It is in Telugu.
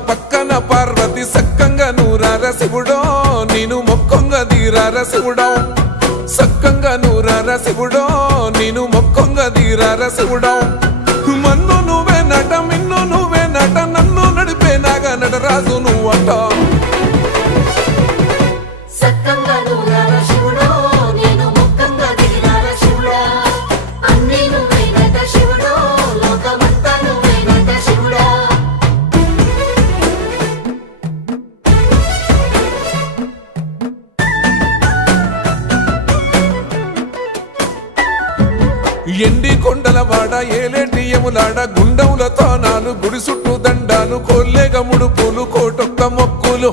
పక్కన పార్వతి సక్కంగా నూరార శివుడో నేను మొక్కంగా తీరార శివుడో సక్కంగా నూరార శివుడో నేను మొక్కంగా తీరార శివుడో మన్ను నువ్వే నట మిన్ను నువ్వే నట నన్ను నడిపే నాగా నటరాజు నువ్వట ఎండి కొండల వాడ ఏలేటి యములాడ గుండములతో నాలు గుడి చుట్టూ దండాలు కోల్లేగ ముడుపులు కోటొక్క మొక్కులు